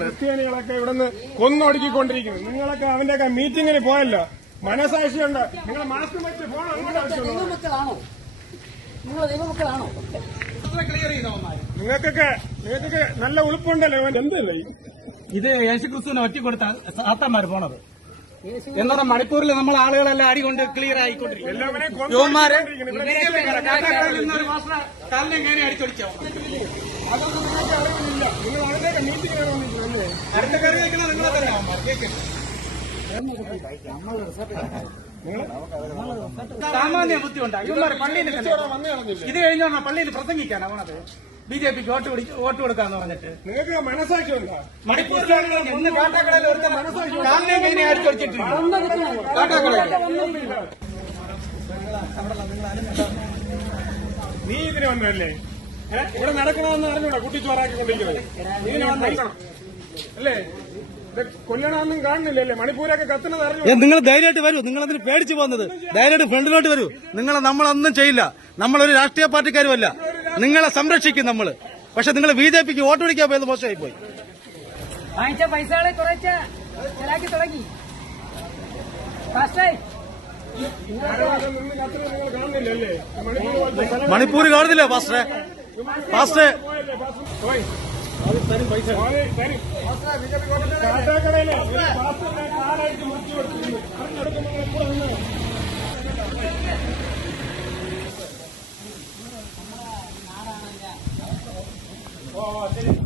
ക്രിസ്ത്യാനികളൊക്കെ ഇവിടുന്ന് കൊന്നൊടുക്കിക്കൊണ്ടിരിക്കുന്നു. നിങ്ങളൊക്കെ അവന്റെയൊക്കെ മീറ്റിങ്ങിന് പോയല്ലോ. മനസാക്ഷിയുണ്ട് നിങ്ങളെ മാസ്ക് വെച്ച് ഫോൺ അങ്ങോട്ട് വെച്ചോളൂ. ദൈവമക്കളാണോ നിങ്ങൾ ദൈവമക്കളാണോ നിങ്ങൾക്കൊക്കെ നിങ്ങൾക്കൊക്കെ നല്ല ഉളുപ്പുണ്ടല്ലോ ഇവൻ. എന്തല്ലേ? ഇത് യേശുക്രിസ്തുവിനെ ഒറ്റ കൊടുത്ത സാത്താന്മാര് പോണത്. എന്നാൽ മണിപ്പൂരിൽ നമ്മൾ ആളുകളെല്ലാം അടികൊണ്ട് ക്ലിയർ ആയിക്കൊണ്ടിരിക്കും യുവന്മാര് കയറി അടിച്ചൊടിച്ചോ? അതൊന്നും നിങ്ങൾക്ക് അറിവില്ല നിങ്ങൾ സാമാന്യ ബുദ്ധി ഉണ്ടാകും ഇവന്മാര് പള്ളിയിൽ ഇത് കഴിഞ്ഞാൽ പള്ളിയിൽ പ്രസംഗിക്കാനാ പോണത്. ബി ജെ പിക്ക് വോട്ട് പിടിച്ച് വോട്ട് കൊടുക്കാന്ന് പറഞ്ഞിട്ട്. നിങ്ങൾക്ക് മനസാക്ഷിയുണ്ടോ മണിപ്പൂരിലാണ് കാട്ടാക്കടയിൽ ഒരുത്ത കാലിനെ കയറി അടിച്ചൊടിച്ചിട്ടില്ല കാട്ടാക്കടയിൽ നീ ഇതിന് വന്നല്ലേ? ഇവിടെ നടക്കണമെന്ന് അറിഞ്ഞൂടാ ഇതിന് വന്നിരിക്കണം അല്ലേ? കൊല്ലണമെന്നും കാണുന്നില്ലല്ലേ? മണിപ്പൂരൊക്കെ കത്തുന്നത് അറിഞ്ഞു നിങ്ങൾ ധൈര്യമായിട്ട് വരൂ. നിങ്ങൾ അതിന് പേടിച്ചു പോകുന്നത്? ധൈര്യമായിട്ട് ഫ്രണ്ടിലോട്ട് വരൂ. നിങ്ങളെ നമ്മളൊന്നും ചെയ്യില്ല. നമ്മളൊരു രാഷ്ട്രീയ പാർട്ടിക്കാരുമല്ല നിങ്ങളെ സംരക്ഷിക്കും നമ്മൾ പക്ഷെ നിങ്ങൾ ബി ജെ പിക്ക് വോട്ട് പിടിക്കാൻ പോയത് മോശമായി പോയി വാങ്ങിച്ച പൈസകളെ കുറച്ച് ചിലാക്കി തുടങ്ങി. ഫാസ്റ്റായി. നിന്ന് കാണുന്നില്ലല്ലേ? മണിപ്പൂർ കാണുന്നില്ലേ ഫാസ്റ്റേ Passe. Oi. Olha o Tênis, Passe,